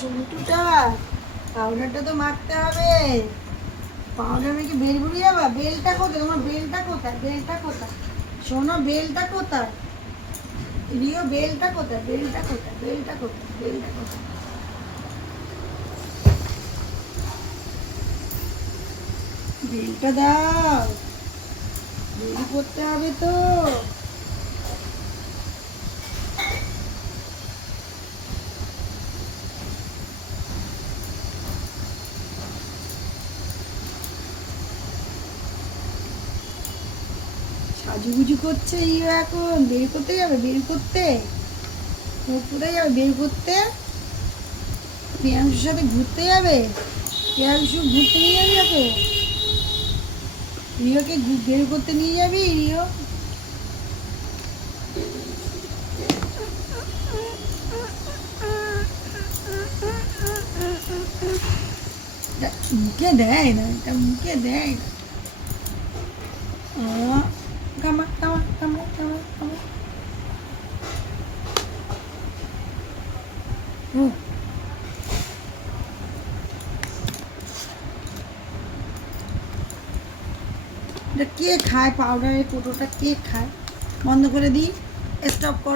সন্টুটা, পাউডারটা তো মাখতে হবে। পাউডার মেখে বেল বুড়িয়ে যাবা। বেলটা কোথায় তোমার? বেলটা কোথায়? বেলটা কোথায়? শোনো, বেলটা কোথায়? রিও, বেলটা কোথায়? বেলটা কোথায়? বেলটা কোথায়? বেলটা কোথায়? বেলটা দাও, বেল করতে হবে তো। সাজুগুজু করছে ইও, এখন বের করতে যাবে? বের করতে ও কোথায় যাবে? বের করতে প্রিয়াংশুর সাথে ঘুরতে যাবে? প্রিয়াংশু ঘুরতে নিয়ে যাবি ওকে? রিওকে বের করতে নিয়ে যাবি? রিও, মুখে দেয় না, এটা মুখে দেয় না। কামা কামা কামা কামা কামা। ও, এটা কে খায়? পাউডারের কোটোটা কে খায়? বন্ধ করে দিই, স্টপ করো।